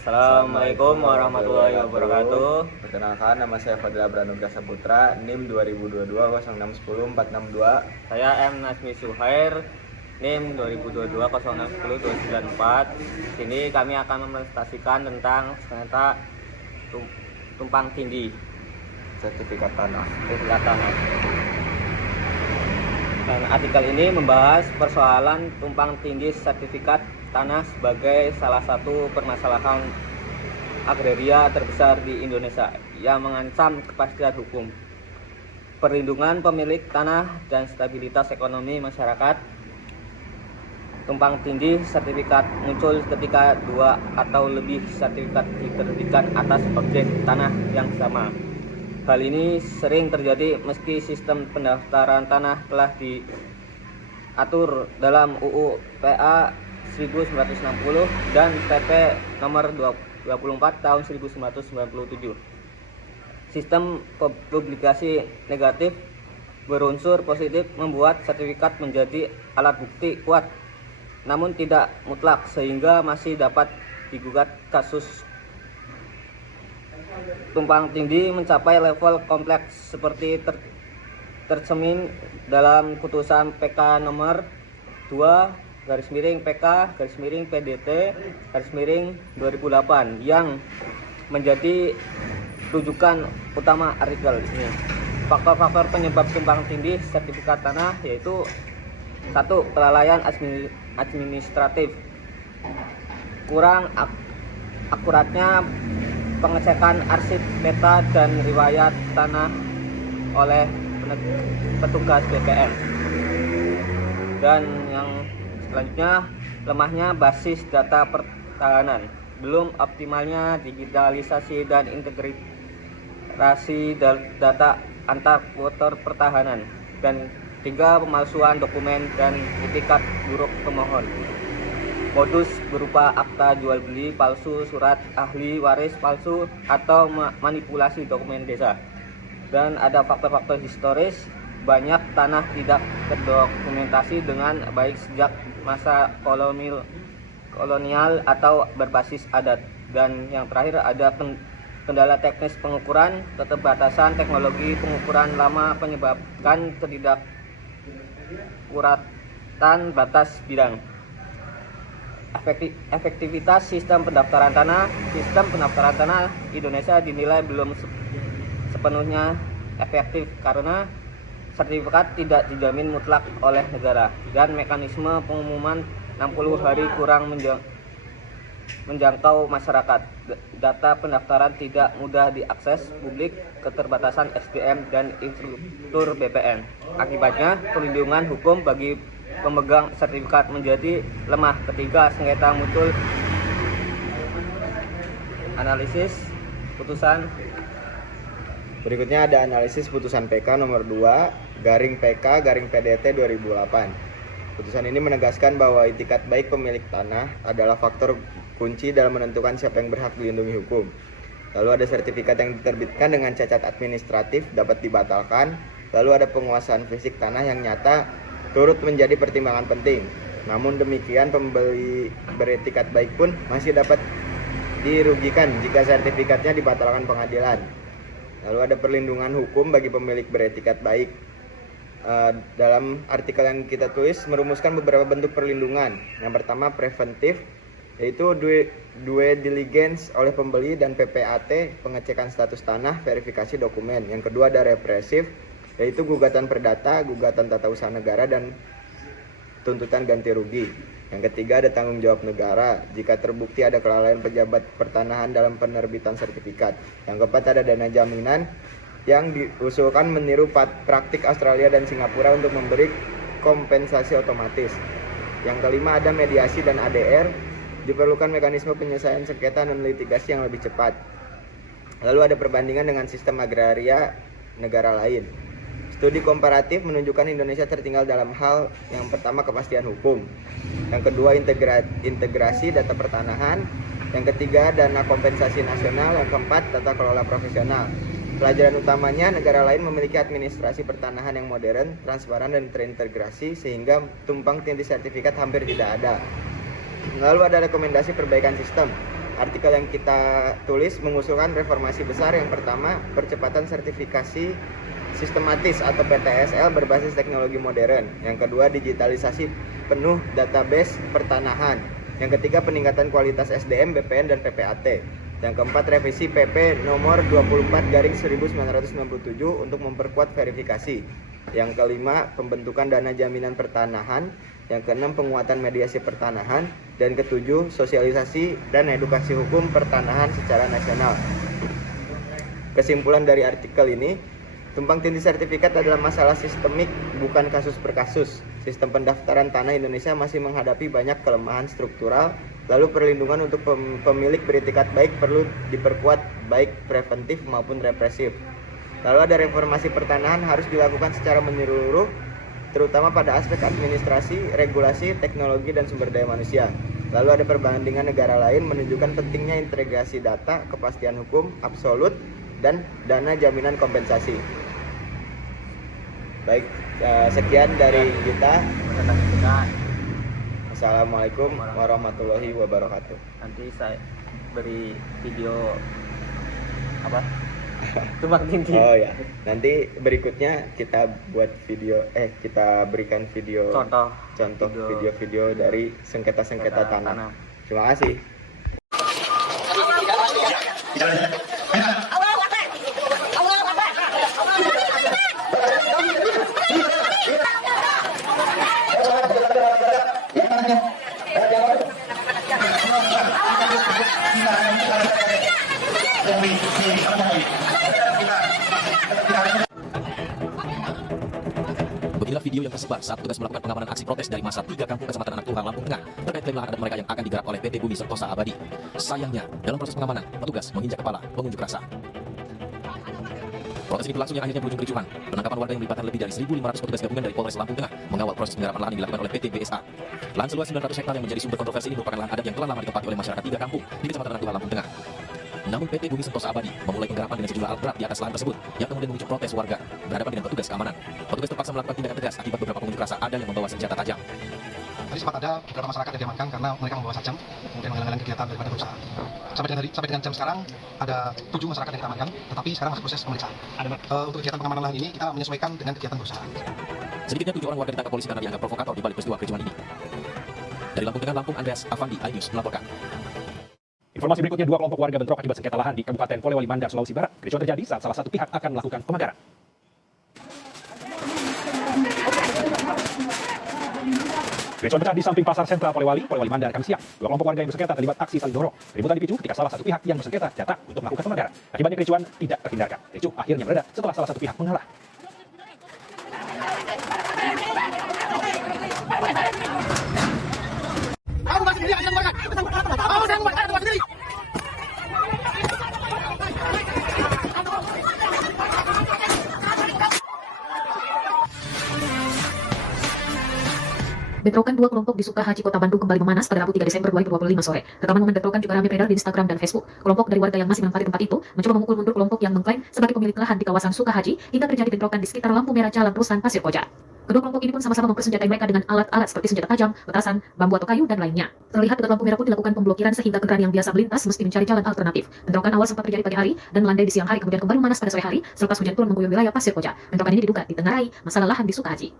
Assalamualaikum warahmatullahi wabarakatuh. Perkenalkan, nama saya Fadil Abranugraha Saputra, NIM 2022-0610-462. Saya M. Nazmi Suhair, NIM 2022-0610-294. Di sini kami akan mempresentasikan tentang sengketa tumpang tindih Sertifikat tanah. Dan artikel ini membahas persoalan tumpang tindih sertifikat tanah sebagai salah satu permasalahan agraria terbesar di Indonesia yang mengancam kepastian hukum, perlindungan pemilik tanah, dan stabilitas ekonomi masyarakat. Tumpang tindih sertifikat muncul ketika dua atau lebih sertifikat diterbitkan atas objek tanah yang sama. Hal ini sering terjadi meski sistem pendaftaran tanah telah diatur dalam UU PA 1960 dan PP nomor 24 tahun 1997. Sistem publikasi negatif berunsur positif membuat sertifikat menjadi alat bukti kuat, namun tidak mutlak, sehingga masih dapat digugat. Kasus tumpang tindih mencapai level kompleks seperti tercermin dalam putusan PK nomor 2/PK/PDT/2008 yang menjadi rujukan utama artikel ini. Faktor-faktor penyebab tumpang tindih sertifikat tanah yaitu: 1. Kelalaian administratif, kurang akuratnya pengecekan arsip peta dan riwayat tanah oleh petugas BPN. Dan yang selanjutnya, lemahnya basis data pertahanan, belum optimalnya digitalisasi dan integrasi data antar kuarter pertahanan. Dan 3. Pemalsuan dokumen dan itikat buruk pemohon. Modus berupa akta jual beli palsu, surat ahli waris palsu, atau manipulasi dokumen desa. Dan ada faktor-faktor historis, banyak tanah tidak terdokumentasi dengan baik sejak masa kolonial atau berbasis adat. Dan yang terakhir ada kendala teknis pengukuran, keterbatasan teknologi pengukuran lama menyebabkan ketidakkuratan batas bidang. Efektivitas sistem pendaftaran tanah. Sistem pendaftaran tanah Indonesia dinilai belum sepenuhnya efektif karena sertifikat tidak dijamin mutlak oleh negara, dan mekanisme pengumuman 60 hari kurang menjangkau masyarakat. Data pendaftaran tidak mudah diakses publik, keterbatasan SDM dan infrastruktur BPN. Akibatnya, perlindungan hukum bagi pemegang sertifikat menjadi lemah. Ketiga, sengketa muncul. Analisis putusan. Berikutnya ada analisis putusan PK nomor 2/PK/PDT 2008. Putusan ini menegaskan bahwa itikat baik pemilik tanah adalah faktor kunci dalam menentukan siapa yang berhak dilindungi hukum. Lalu ada sertifikat yang diterbitkan dengan cacat administratif dapat dibatalkan. Lalu ada penguasaan fisik tanah yang nyata turut menjadi pertimbangan penting. Namun demikian, pembeli beretikat baik pun masih dapat dirugikan jika sertifikatnya dibatalkan pengadilan. Lalu ada perlindungan hukum bagi pemilik beretikat baik. Dalam artikel yang kita tulis merumuskan beberapa bentuk perlindungan. Yang pertama, preventif, yaitu due diligence oleh pembeli dan PPAT, pengecekan status tanah, verifikasi dokumen. Yang kedua ada represif, yaitu gugatan perdata, gugatan tata usaha negara, dan tuntutan ganti rugi. Yang ketiga ada tanggung jawab negara jika terbukti ada kelalaian pejabat pertanahan dalam penerbitan sertifikat. Yang keempat ada dana jaminan yang diusulkan meniru praktik Australia dan Singapura untuk memberi kompensasi otomatis. Yang kelima ada mediasi dan ADR, diperlukan mekanisme penyelesaian sengketa dan litigasi yang lebih cepat. Lalu ada perbandingan dengan sistem agraria negara lain. Studi komparatif menunjukkan Indonesia tertinggal dalam hal yang pertama, kepastian hukum. Yang kedua, integrasi data pertanahan. Yang ketiga, dana kompensasi nasional. Yang keempat, tata kelola profesional. Pelajaran utamanya, negara lain memiliki administrasi pertanahan yang modern, transparan, dan terintegrasi sehingga tumpang tindih sertifikat hampir tidak ada. Lalu ada rekomendasi perbaikan sistem. artikel yang kita tulis mengusulkan reformasi besar. Yang pertama, percepatan sertifikasi sistematis atau PTSL berbasis teknologi modern. Yang kedua, digitalisasi penuh database pertanahan. Yang ketiga, peningkatan kualitas SDM, BPN, dan PPAT. Yang keempat, revisi PP nomor 24/1997 untuk memperkuat verifikasi. Yang kelima, pembentukan dana jaminan pertanahan. Yang keenam, penguatan mediasi pertanahan. Dan ketujuh, sosialisasi dan edukasi hukum pertanahan secara nasional. Kesimpulan dari artikel ini, tumpang tindih sertifikat adalah masalah sistemik, bukan kasus per kasus. Sistem pendaftaran tanah Indonesia masih menghadapi banyak kelemahan struktural, lalu perlindungan untuk pemilik beretikat baik perlu diperkuat baik preventif maupun represif. Lalu ada reformasi pertanahan harus dilakukan secara menyeluruh, terutama pada aspek administrasi, regulasi, teknologi, dan sumber daya manusia. Lalu ada perbandingan negara lain menunjukkan pentingnya integrasi data, kepastian hukum absolut, dan dana jaminan kompensasi. Baik, sekian dari kita. Assalamualaikum warahmatullahi wabarakatuh. Nanti saya beri video apa? Tumpang tindih. Oh ya, nanti berikutnya kita buat video, kita berikan video contoh video-video dari sengketa-sengketa tanah. Terima kasih. Beginilah video yang tersebar saat petugas melakukan pengamanan aksi protes dari masa 3 kampung Kecamatan Anak Tunggal, Lampung Tengah terkait klaim lahan adat mereka yang akan digarap oleh PT Bumi Sentosa Abadi. Sayangnya, dalam proses pengamanan, petugas menginjak kepala pengunjuk rasa. Protes ini berlangsung yang akhirnya berujung kericuhan. Penangkapan warga yang melibatkan lebih dari 1.500 petugas gabungan dari Polres Lampung Tengah mengawal proses penggarapan lahan yang dilakukan oleh PT BSA. Lahan seluas 900 hektar yang menjadi sumber kontroversi ini merupakan lahan adat yang telah lama ditempati oleh masyarakat 3 kampung di Kecamatan Anak Tunggal, Lampung Tengah. Namun PT Bumi Sentosa Abadi memulai penggarapan dengan sejumlah alat berat di atas lahan tersebut yang kemudian memicu protes warga berhadapan dengan petugas keamanan. Petugas terpaksa melakukan tindakan tegas akibat beberapa pengunjuk rasa ada yang membawa senjata tajam. Tadi sempat ada beberapa masyarakat yang diamankan karena mereka membawa sajam kemudian menghalang kegiatan daripada perusahaan. Sampai dengan jam sekarang ada 7 masyarakat yang kita amankan, tetapi sekarang masih proses pemeriksaan. Untuk kegiatan pengamanan lahan ini kita menyesuaikan dengan kegiatan perusahaan. Sedikitnya 7 orang warga ditangkap polisi karena dianggap provokator di balik peristiwa kericuhan ini. Dari Lampung Tengah, Lampung, Andreas Afandi, iNews melaporkan. Informasi berikutnya, 2 kelompok warga bentrok akibat sengketa lahan di Kabupaten Polewali Mandar, Sulawesi Barat. Kericuhan terjadi saat salah satu pihak akan melakukan pemagaran. Kericuhan pecah di samping Pasar Sentral Polewali Mandar, Kamis siang. 2 kelompok warga yang bersengketa terlibat aksi saling dorong. Keributan dipicu ketika salah satu pihak yang bersengketa datang untuk melakukan pemagaran. Akibatnya kericuhan tidak terhindarkan. Ricuh akhirnya mereda setelah salah satu pihak mengalah. Bentrokan 2 kelompok di Sukahaji, Kota Bandung kembali memanas pada Rabu 3 Desember 2025 sore. Rekaman momen bentrokan juga ramai beredar di Instagram dan Facebook. Kelompok dari warga yang masih menempati tempat itu mencoba memukul mundur kelompok yang mengklaim sebagai pemilik lahan di kawasan Sukahaji hingga terjadi bentrokan di sekitar lampu merah Jalan Rusan, Pasir Koja. Kedua kelompok ini pun sama-sama mempersenjatai mereka dengan alat-alat seperti senjata tajam, petasan, bambu atau kayu, dan lainnya. Terlihat dekat lampu merah pun dilakukan pemblokiran sehingga kendaraan yang biasa melintas mesti mencari jalan alternatif. Bentrokan awal sempat terjadi pagi hari dan melandai di siang hari, kemudian kembali memanas pada sore hari selepas hujan turun mengguyur wilayah Pasir Koja. Bentrokan ini diduga ditengarai masalah lahan di Sukahaji.